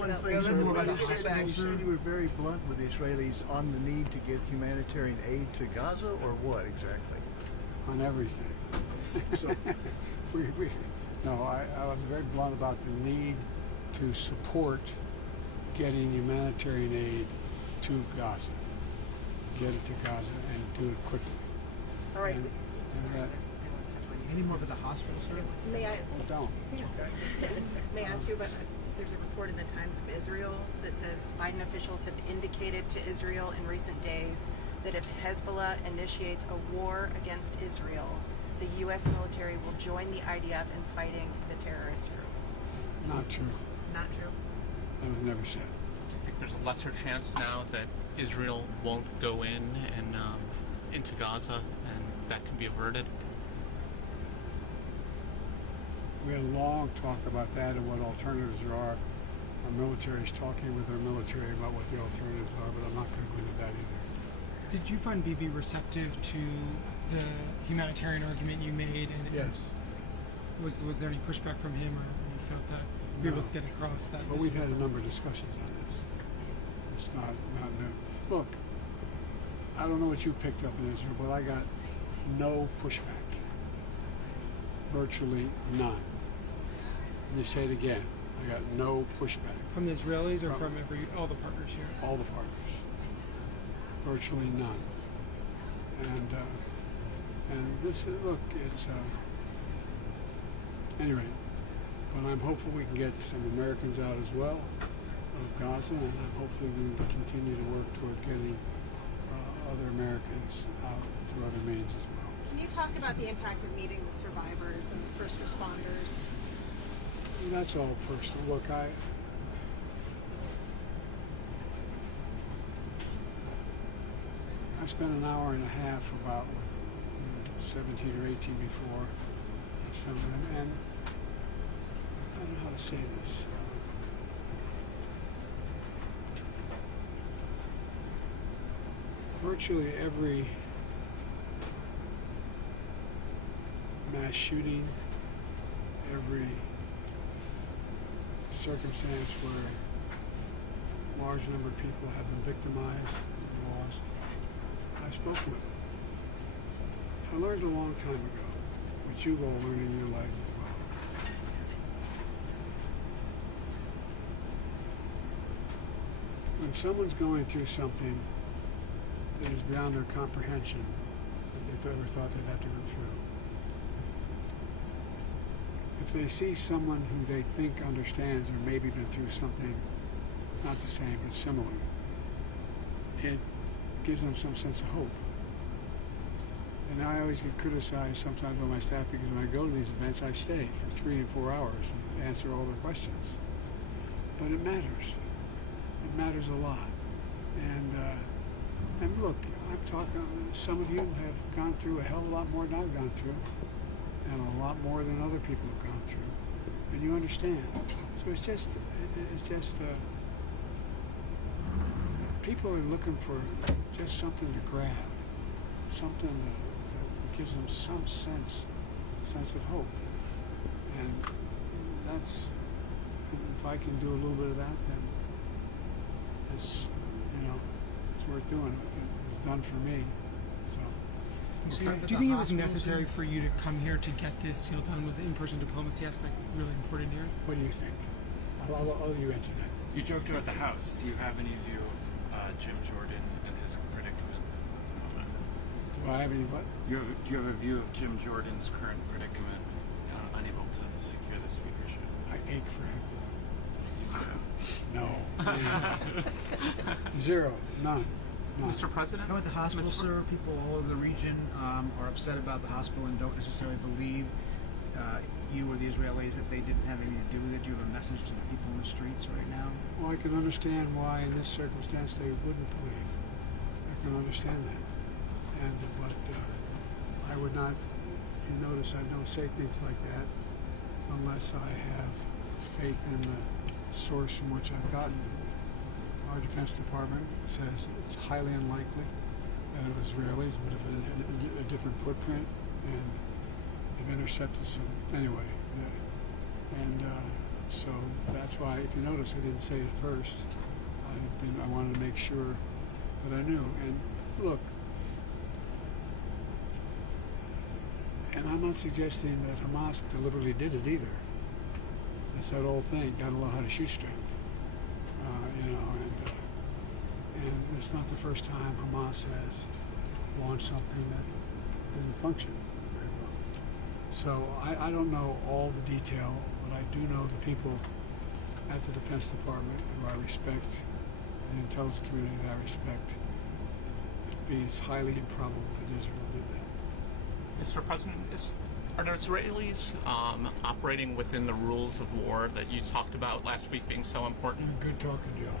one about thing, more about the you hospitals. said you were very blunt with the Israelis on the need to get humanitarian aid to Gaza, or what exactly? On everything. So, No, I was very blunt about the need to support getting humanitarian aid to Gaza. Get it to Gaza and do it quickly. All right. Any more about the hospital, sir? May I? Don't. May I ask you about? There's a report in the Times of Israel that says Biden officials have indicated to Israel in recent days that if Hezbollah initiates a war against Israel, the U.S. military will join the IDF in fighting the terrorist group. Not true. Not true. That was never said. Do you think there's a lesser chance now that Israel won't go in and into Gaza, and that can be averted? We had a long talk about that and what alternatives there are. Our military is talking with our military about what the alternatives are, but I'm not going to go into that either. Did you find Bibi receptive to the humanitarian argument you made? And Yes. Was there any pushback from him, or you felt that you were able to get across that? But we've had a number of discussions on this. It's not new. Look, I don't know what you picked up in Israel, but I got no pushback. Virtually none. Let me say it again. I got no pushback. From the Israelis or from all the partners here? All the partners. Virtually none. And this is, look, it's, anyway, but I'm hopeful we can get some Americans out as well of Gaza, and I'm hopefully we can continue to work toward getting other Americans out through other means as well. Can you talk about the impact of meeting the survivors and the first responders? And that's all personal. Look, I spent an hour and a half about with 17 or 18 before some of them, and I don't know how to say this. Virtually every mass shooting, every circumstance where a large number of people have been victimized and lost, I spoke with them. I learned a long time ago, which you've all learned in your lives as well. When someone's going through something that is beyond their comprehension, that they ever thought they'd have to go through, if they see someone who they think understands or maybe been through something not the same but similar, it gives them some sense of hope. And I always get criticized sometimes by my staff because when I go to these events, I stay for 3 and 4 hours and answer all their questions. But it matters. It matters a lot. And look, I'm talking, some of you have gone through a hell of a lot more than I've gone through, and a lot more than other people have gone through. And you understand. So it's just people are looking for just something to grab, something that gives them some sense of hope. And that's, if I can do a little bit of that, then it's, it's worth doing. It was done for me, so. Do you think it was necessary for you to come here to get this deal done? Was the in-person diplomacy aspect really important here? What do you think? I'll let you answer that. You joked about the House. Do you have any view of Jim Jordan and his predicament? Do I have any what? Do you have a view of Jim Jordan's current predicament, unable to secure the speakership? I ache for him. No. Zero. None. Mr. President? How about the hospital, sir? People all over the region are upset about the hospital and don't necessarily believe you or the Israelis that they didn't have anything to do with it. Do you have a message to the people in the streets right now? Well, I can understand why in this circumstance they wouldn't believe. I can understand that. But I would not, you notice I don't say things like that unless I have faith in the source from which I've gotten them. Our Defense Department says it's highly unlikely that it was Israelis, but if it had a different footprint, and they've intercepted some anyway. So that's why, if you notice, I didn't say it first. I wanted to make sure that I knew. And look, and I'm not suggesting that Hamas deliberately did it either. It's that old thing, gotta learn how to shoot straight. And it's not the first time Hamas has launched something that didn't function very well. So I don't know all the detail, but I do know the people at the Defense Department who I respect, the intelligence community that I respect. It's highly improbable that Israel did that. Mr. President, are the Israelis operating within the rules of war that you talked about last week being so important? Good talking, Joe.